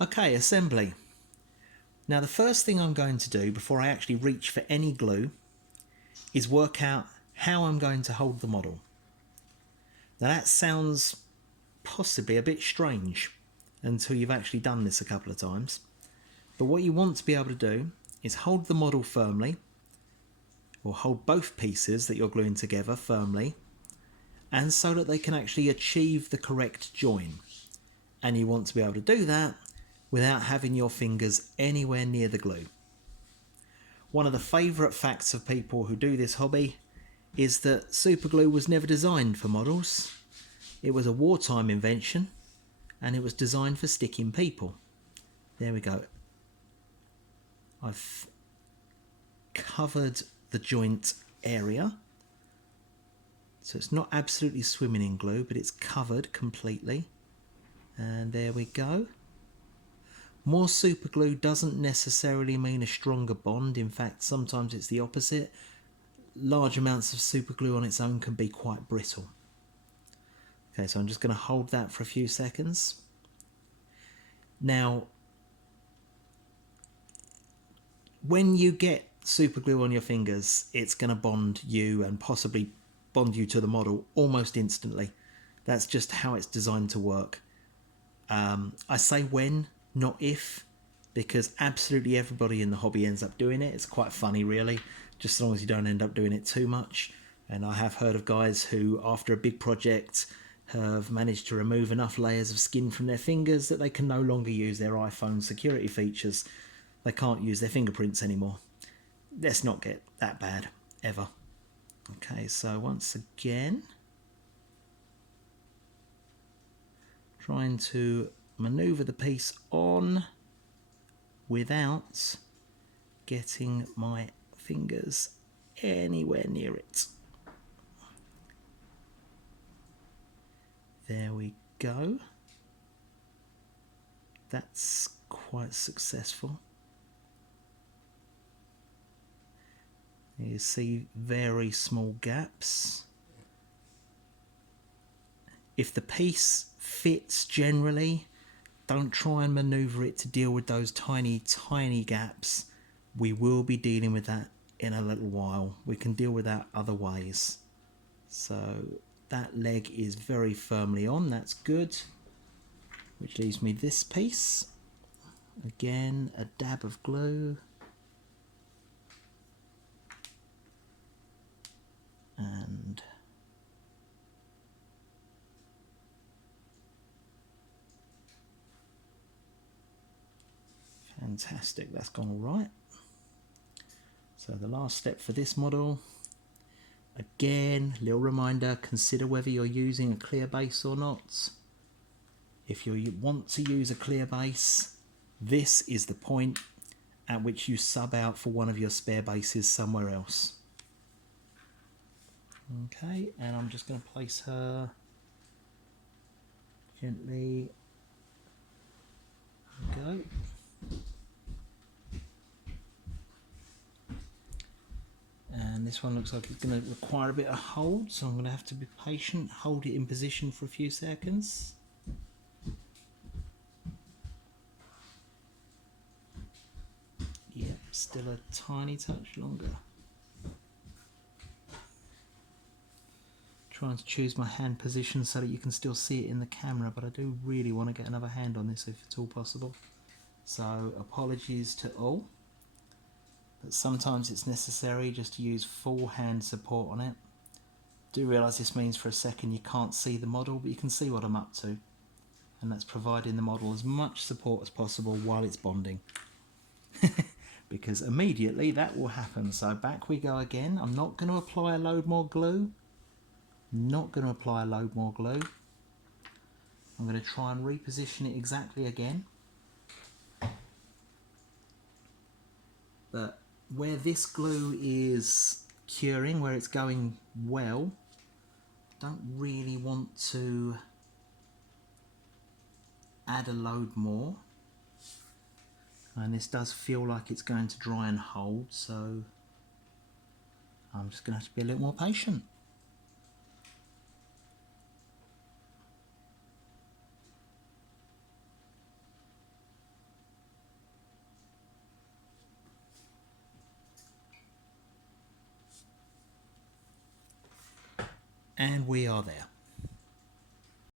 Okay, assembly. Now the first thing I'm going to do before I actually reach for any glue is work out how I'm going to hold the model. Now that sounds possibly a bit strange until you've actually done this a couple of times. But what you want to be able to do is hold the model firmly, or hold both pieces that you're gluing together firmly, and so that they can actually achieve the correct join. And you want to be able to do that without having your fingers anywhere near the glue. One of the favourite facts of people who do this hobby is that superglue was never designed for models. It was a wartime invention, and it was designed for sticking people. There we go. I've covered the joint area, so it's not absolutely swimming in glue, but it's covered completely. And there we go. More superglue doesn't necessarily mean a stronger bond. In fact, sometimes it's the opposite. Large amounts of superglue on its own can be quite brittle. Okay, so I'm just going to hold that for a few seconds. Now, when you get superglue on your fingers, it's going to bond you and possibly bond you to the model almost instantly. That's just how it's designed to work. I say when, not if, because absolutely everybody in the hobby ends up doing it. It's quite funny, really, just as long as you don't end up doing it too much. And I have heard of guys who, after a big project, have managed to remove enough layers of skin from their fingers that they can no longer use their iPhone security features. They can't use their fingerprints anymore. Let's not get that bad, ever. Okay, so once again, trying to maneuver the piece on without getting my fingers anywhere near it. There we go. That's quite successful. You see very small gaps. If the piece fits generally, don't try and maneuver it to deal with those tiny, tiny gaps. We will be dealing with that in a little while. We can deal with that other ways. So that leg is very firmly on, that's good. Which leaves me this piece. Again, a dab of glue. And fantastic, that's gone all right. So the last step for this model, again, little reminder, consider whether you're using a clear base or not. If you want to use a clear base, this is the point at which you sub out for one of your spare bases somewhere else. Okay, and I'm just going to place her gently. There we go. And this one looks like it's going to require a bit of hold, so I'm going to have to be patient, hold it in position for a few seconds. Yep, still a tiny touch longer. Trying to choose my hand position so that you can still see it in the camera, but I do really want to get another hand on this if it's all possible. So apologies to all, but sometimes it's necessary just to use full hand support on it. Do realise this means for a second you can't see the model, but you can see what I'm up to, and that's providing the model as much support as possible while it's bonding. Because immediately that will happen. So back we go again. I'm not going to apply a load more glue. Not going to apply a load more glue. I'm going to try and reposition it exactly again. But where this glue is curing, where it's going well, don't really want to add a load more. And this does feel like it's going to dry and hold, so I'm just going to have to be a little more patient. And we are there.